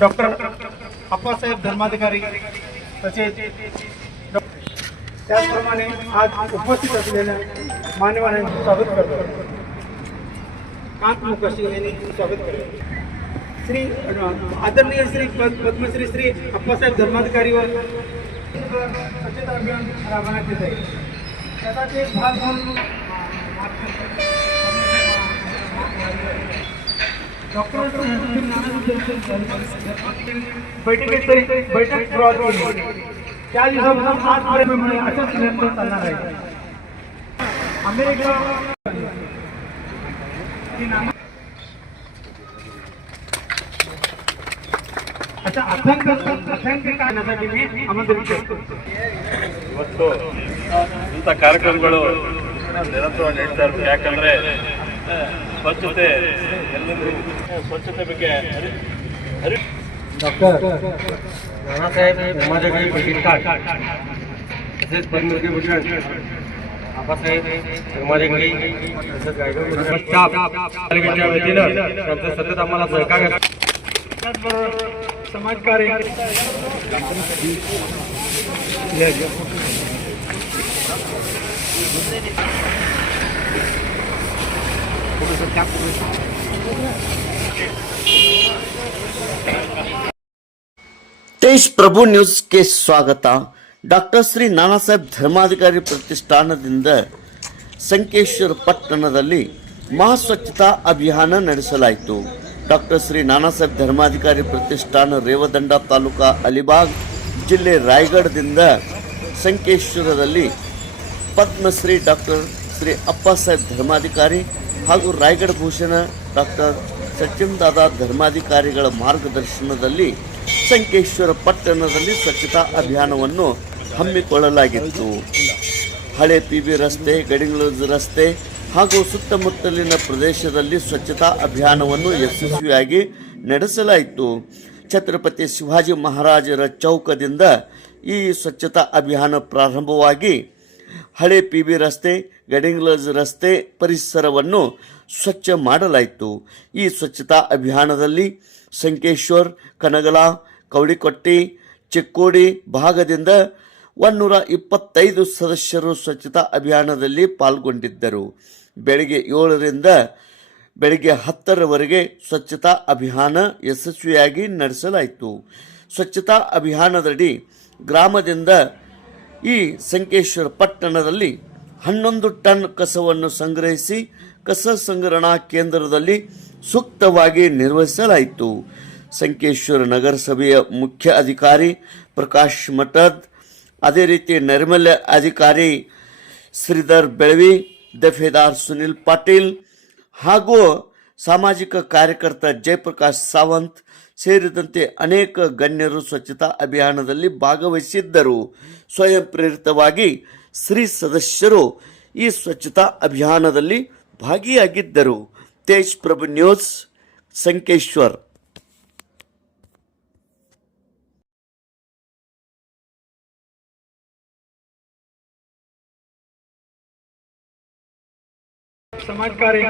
Doctor Appasaheb Dharmadhikari तसेच त्याचप्रमाणे आज उपस्थित असलेल्या मान्यवरांचे स्वागत करतो. कांत मुखर्जी यांनी स्वागत केले. श्री आदरणीय श्री पद्मश्री श्री अप्पासाहेब धर्माधिकारी व स्वच्छता अभियान राबवण्यात येत आहे. त्याचाच एक भाग म्हणून डॉक्टर बैठक सुरुवात केली. त्या दिवसापासून आजपर्यंत अशाच प्रयत्न चालणार आहे. अमेरिका अच्छा अथंग ಕಾರಣದಲ್ಲಿ ಆಮಂತ್ರಿತ ಇವತ್ತು ಇಂಥ ಕಾರ್ಯಕ್ರಮಗಳು ನಿರಂತರವಾಗಿ ನಡೀತಾ ಇರ್ತವೆ. ಯಾಕಂದರೆ ಸ್ವಚ್ಛತೆ ಎಲ್ಲರಿಗೂ ಸ್ವಚ್ಛತೆ ಬಗ್ಗೆ डॉक्टर नानासाहेब धर्माधिकारी प्रतिष्ठान तसेच पद्मविभूषण आप्पासाहेब धर्माधिकारी तसेच गायकवाड स्टाफ पालिकेच्या वतीनं त्यांचं सतत आम्हाला सहकार्य. त्याचबरोबर समाजकार्य तेज प्रभु न्यूज के स्वागत. ಡಾಕ್ಟರ್ ಶ್ರೀ ನಾನಾಸಾಹೇಬ್ ಧರ್ಮಾಧಿಕಾರಿ ಪ್ರತಿಷ್ಠಾನದಿಂದ ಸಂಕೇಶ್ವರ ಪಟ್ಟಣದಲ್ಲಿ ಮಹಾಸ್ವಚ್ಛತಾ ಅಭಿಯಾನ ನಡೆಸಲಾಯಿತು. ಡಾಕ್ಟರ್ ಶ್ರೀ ನಾನಾಸಾಹೇಬ್ ಧರ್ಮಾಧಿಕಾರಿ ಪ್ರತಿಷ್ಠಾನ ರೇವದಂಡ ತಾಲೂಕಾ ಅಲಿಬಾಗ್ ಜಿಲ್ಲೆ ರಾಯಗಢದಿಂದ ಸಂಕೇಶ್ವರದಲ್ಲಿ ಪದ್ಮಶ್ರೀ ಡಾಕ್ಟರ್ ಶ್ರೀ ಅಪ್ಪಾಸಾಹೇಬ್ ಧರ್ಮಾಧಿಕಾರಿ ಹಾಗೂ ರಾಯಗಢ ಭೂಷಣ ಡಾಕ್ಟರ್ ಸಚಿನ್ದಾದಾ ಧರ್ಮಾಧಿಕಾರಿಗಳ ಮಾರ್ಗದರ್ಶನದಲ್ಲಿ ಸಂಕೇಶ್ವರ ಪಟ್ಟಣದಲ್ಲಿ ಸ್ವಚ್ಛತಾ ಅಭಿಯಾನವನ್ನು ಹಮ್ಮಿಕೊಳ್ಳಲಾಗಿತ್ತು. ಹಳೆ ಪಿಬಿ ರಸ್ತೆ, ಗಡಿಂಗ್ಲೂರು ರಸ್ತೆ ಹಾಗೂ ಸುತ್ತಮುತ್ತಲಿನ ಪ್ರದೇಶದಲ್ಲಿ ಸ್ವಚ್ಛತಾ ಅಭಿಯಾನವನ್ನು ಯಶಸ್ವಿಯಾಗಿ ನಡೆಸಲಾಯಿತು. ಛತ್ರಪತಿ ಶಿವಾಜಿ ಮಹಾರಾಜರ ಚೌಕದಿಂದ ಈ ಸ್ವಚ್ಛತಾ ಅಭಿಯಾನ ಪ್ರಾರಂಭವಾಗಿ ಹಳೆ ಪಿಬಿ ರಸ್ತೆ, ಗಡಿಂಗ್ಲೂರು ರಸ್ತೆ ಪರಿಸರವನ್ನು ಸ್ವಚ್ಛ ಮಾಡಲಾಯಿತು. ಈ ಸ್ವಚ್ಛತಾ ಅಭಿಯಾನದಲ್ಲಿ ಸಂಕೇಶ್ವರ್, ಕನಗಲ, ಕವಡಿಕೊಟ್ಟಿ, ಚಿಕ್ಕೋಡಿ ಭಾಗದಿಂದ 125 ಸದಸ್ಯರು ಸ್ವಚ್ಛತಾ ಅಭಿಯಾನದಲ್ಲಿ ಪಾಲ್ಗೊಂಡಿದ್ದರು. ಬೆಳಗ್ಗೆ 7ರಿಂದ ಬೆಳಗ್ಗೆ 10ರವರೆಗೆ ಸ್ವಚ್ಛತಾ ಅಭಿಯಾನ ಯಶಸ್ವಿಯಾಗಿ ನಡೆಸಲಾಯಿತು. ಸ್ವಚ್ಛತಾ ಅಭಿಯಾನದಡಿ ಗ್ರಾಮದಿಂದ ಈ ಸಂಕೇಶ್ವರ ಪಟ್ಟಣದಲ್ಲಿ 11 ಟನ್ ಕಸವನ್ನು ಸಂಗ್ರಹಿಸಿ ಕಸ ಸಂಗ್ರಹಣಾ ಕೇಂದ್ರದಲ್ಲಿ ಸೂಕ್ತವಾಗಿ ನಿರ್ವಹಿಸಲಾಯಿತು. ಸಂಕೇಶ್ವರ ನಗರಸಭೆಯ ಮುಖ್ಯ ಅಧಿಕಾರಿ ಪ್ರಕಾಶ್ ಮಠದ್, ಅದೇ ರೀತಿ ನೈರ್ಮಲ್ಯ ಅಧಿಕಾರಿ ಶ್ರೀಧರ್ ಬೆಳವಿ, ದಫೇದಾರ್ ಸುನಿಲ್ ಪಾಟೀಲ್ ಹಾಗೂ ಸಾಮಾಜಿಕ ಕಾರ್ಯಕರ್ತ ಜಯಪ್ರಕಾಶ್ ಸಾವಂತ್ ಸೇರಿದಂತೆ ಅನೇಕ ಗಣ್ಯರು ಸ್ವಚ್ಛತಾ ಅಭಿಯಾನದಲ್ಲಿ ಭಾಗವಹಿಸಿದ್ದರು. ಸ್ವಯಂ ಪ್ರೇರಿತವಾಗಿ ಸ್ತ್ರೀ ಸದಸ್ಯರು ಈ ಸ್ವಚ್ಛತಾ ಅಭಿಯಾನದಲ್ಲಿ ಭಾಗಿಯಾಗಿದ್ದರು. ತೇಜ್ ಪ್ರಭು ನ್ಯೂಸ್, ಸಂಕೇಶ್ವರ್. समाजकार्य